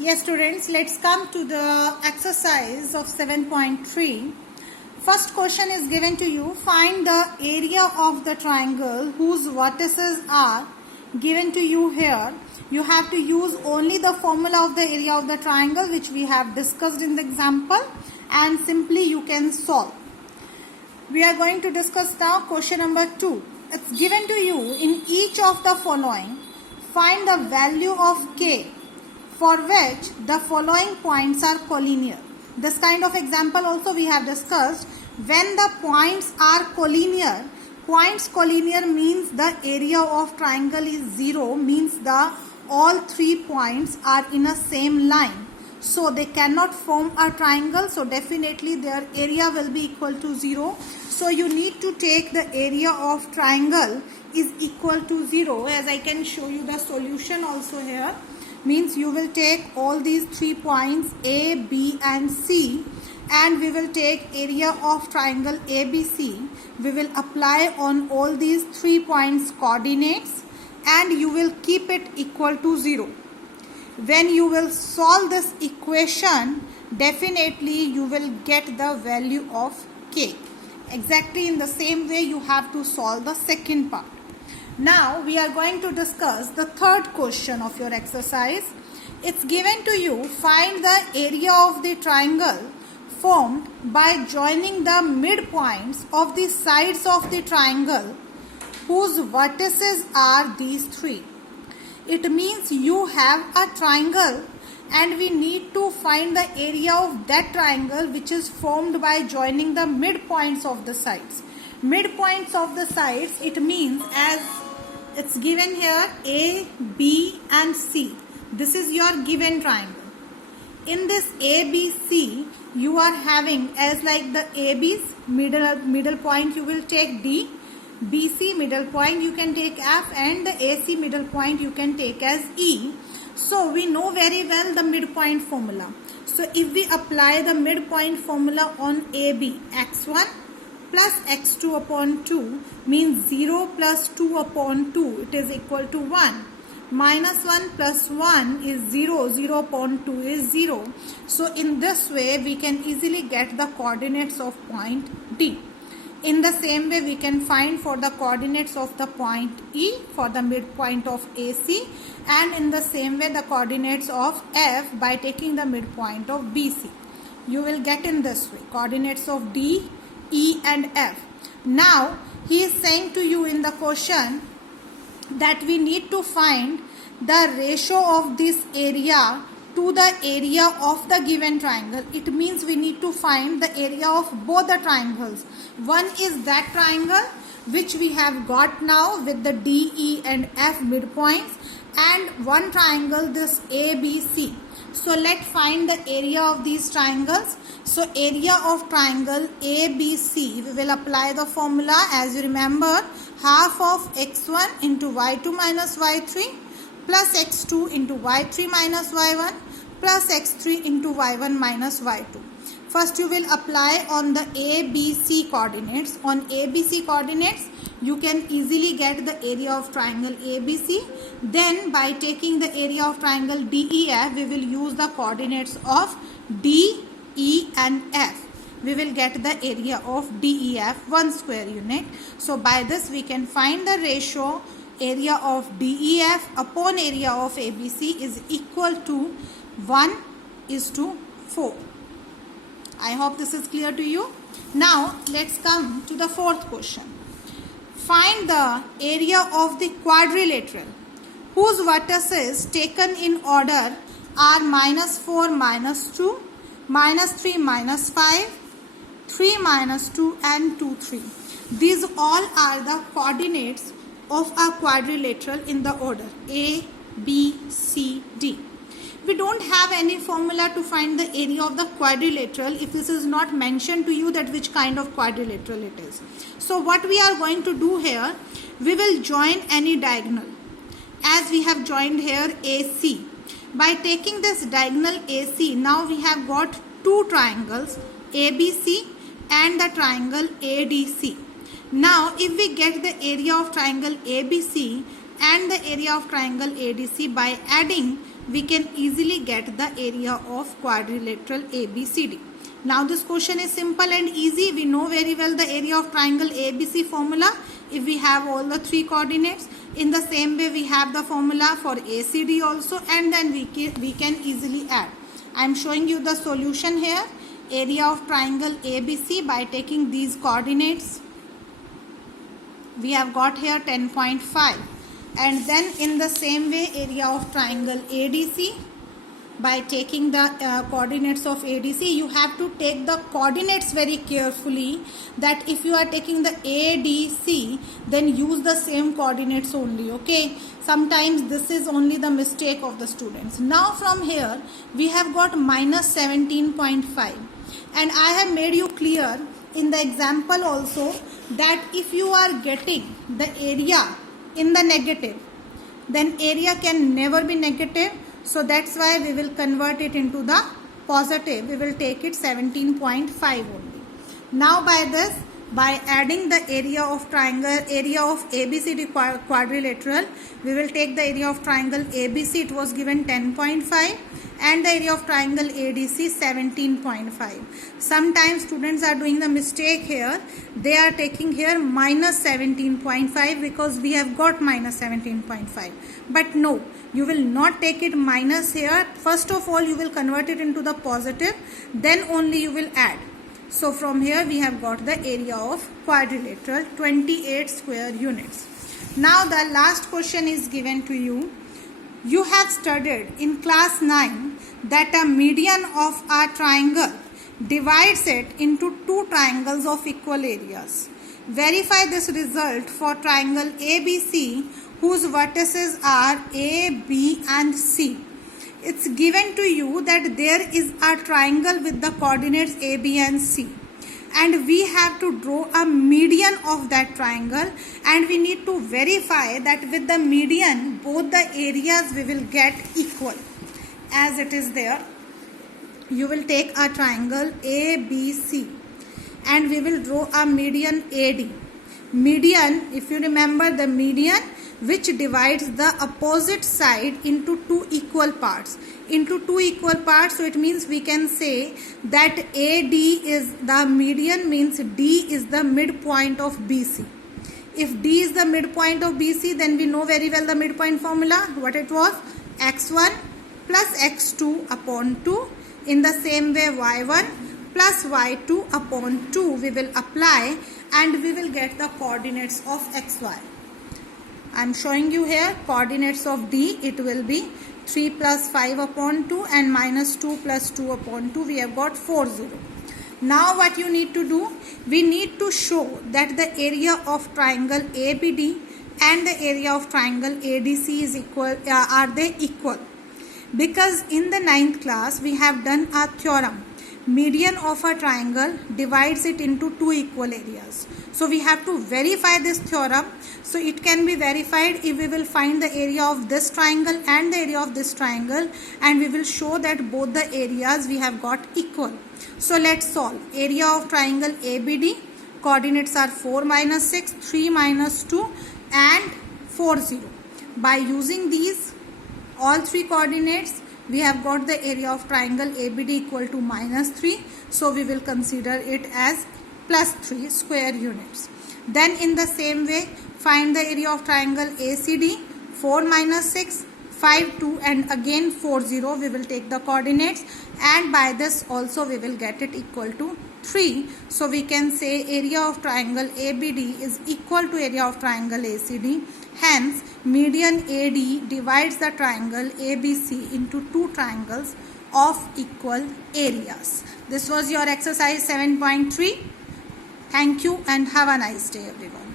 Yes, students, let's come to the exercise of 7.3. First question is given to you. Find the area of the triangle whose vertices are given to you here. You have to use only the formula of the area of the triangle which we have discussed in the example, and simply you can solve. We are going to discuss now question number 2. It's given to you in each of the following. Find the value of k for which the following points are collinear. This kind of example also we have discussed. When the points are collinear, points collinear means the area of triangle is 0, means the all 3 points are in a same line. So they cannot form a triangle, so definitely their area will be equal to 0. So you need to take the area of triangle is equal to 0, as I can show you the solution also here. Means you will take all these 3 points A, B and C, and we will take area of triangle ABC. We will apply on all these 3 points coordinates and you will keep it equal to 0. When you will solve this equation, definitely you will get the value of k. Exactly in the same way you have to solve the second part. Now we are going to discuss the third question of your exercise. It's given to you, find the area of the triangle formed by joining the midpoints of the sides of the triangle whose vertices are these 3. It means you have a triangle and we need to find the area of that triangle which is formed by joining the midpoints of the sides. Midpoints of the sides, it means as it's given here A, B and C. This is your given triangle. In this ABC, you are having as like the AB's middle point you will take D, BC middle point you can take F, and the AC middle point you can take as E. So we know very well the midpoint formula. So if we apply the midpoint formula on AB, x1 plus x2 upon 2 means 0 plus 2 upon 2, it is equal to 1. Minus 1 plus 1 is 0, 0 upon 2 is 0. So in this way we can easily get the coordinates of point D. In the same way we can find for the coordinates of the point E for the midpoint of AC, and in the same way the coordinates of F by taking the midpoint of BC. You will get in this way coordinates of D, E and F. Now he is saying to you in the question that we need to find the ratio of this area to the area of the given triangle. It means we need to find the area of both the triangles. One is that triangle which we have got now with the D, E and F midpoints, and one triangle this ABC. So let's find the area of these triangles. So area of triangle ABC, we will apply the formula as you remember, half of x1 into y2 minus y3 plus x2 into y3 minus y1 plus x3 into y1 minus y2. First you will apply on the ABC coordinates. On ABC coordinates you can easily get the area of triangle ABC. Then by taking the area of triangle DEF, we will use the coordinates of D, E and F. We will get the area of DEF 1 square unit. So by this we can find the ratio area of DEF upon area of ABC is equal to 1:4. I hope this is clear to you. Now let's come to the fourth question. Find the area of the quadrilateral whose vertices taken in order are -4 minus 2, -3 minus 5, 3 minus 2 and 2 3. These all are the coordinates of a quadrilateral in the order A, B, C, D. We don't have any formula to find the area of the quadrilateral if this is not mentioned to you that which kind of quadrilateral it is. So what we are going to do here, we will join any diagonal as we have joined here AC. By taking this diagonal AC, now we have got 2 triangles ABC and the triangle ADC. Now if we get the area of triangle ABC and the area of triangle ADC by adding we can easily get the area of quadrilateral ABCD. Now this question is simple and easy. We know very well the area of triangle ABC formula if we have all the three coordinates. In the same way we have the formula for ACD also, and then we can easily add. I am showing you the solution here. Area of triangle ABC by taking these coordinates. We have got here 10.5, and then in the same way area of triangle ADC by taking the coordinates of ADC. You have to take the coordinates very carefully, that if you are taking the ADC then use the same coordinates only, okay. Sometimes this is only the mistake of the students. Now from here we have got minus 17.5, and I have made you clear in the example also that if you are getting the area in the negative, then area can never be negative. So that's why we will convert it into the positive. We will take it 17.5 only. Now by this, by adding the area of triangle, area of ABCD quadrilateral, we will take the area of triangle ABC. It was given 10.5, and the area of triangle ADC 17.5. Sometimes students are doing the mistake here. They are taking here minus 17.5 because we have got minus 17.5. But no, you will not take it minus here. First of all, you will convert it into the positive, then only you will add. So from here we have got the area of quadrilateral 28 square units. Now the last question is given to you. You have studied in class 9 that a median of a triangle divides it into two triangles of equal areas. Verify this result for triangle ABC whose vertices are A, B and C. It's given to you that there is a triangle with the coordinates A, B and C, and we have to draw a median of that triangle, and we need to verify that with the median both the areas we will get equal. As it is there, you will take a triangle ABC and we will draw a median AD. Median, if you remember the median, which divides the opposite side into two equal parts. So it means we can say that AD is the median, means D is the midpoint of BC. If D is the midpoint of BC, then we know very well the midpoint formula, what it was, x1 plus x2 upon 2. In the same way y1 plus y2 upon 2 we will apply, and we will get the coordinates of xy. I am showing you here coordinates of D. It will be 3 plus 5 upon 2 and minus 2 plus 2 upon 2. We have got 4, 0. Now what you need to do? We need to show that the area of triangle ABD and the area of triangle ADC is equal. Are they equal? Because in the 9th class we have done a theorem. Median of a triangle divides it into two equal areas. So we have to verify this theorem. So it can be verified if we will find the area of this triangle and the area of this triangle, and we will show that both the areas we have got equal. So let's solve. Area of triangle ABD, coordinates are 4 minus 6, 3 minus 2 and 4, 0. By using these all three coordinates, we have got the area of triangle ABD equal to minus 3. So we will consider it as plus 3 square units. Then in the same way, find the area of triangle ACD, 4 minus 6, 5, 2 and again 4, 0. We will take the coordinates, and by this also we will get it equal to 3. So we can say area of triangle ABD is equal to area of triangle ACD. Hence, median AD divides the triangle ABC into two triangles of equal areas. This was your exercise 7.3. Thank you and have a nice day, everyone.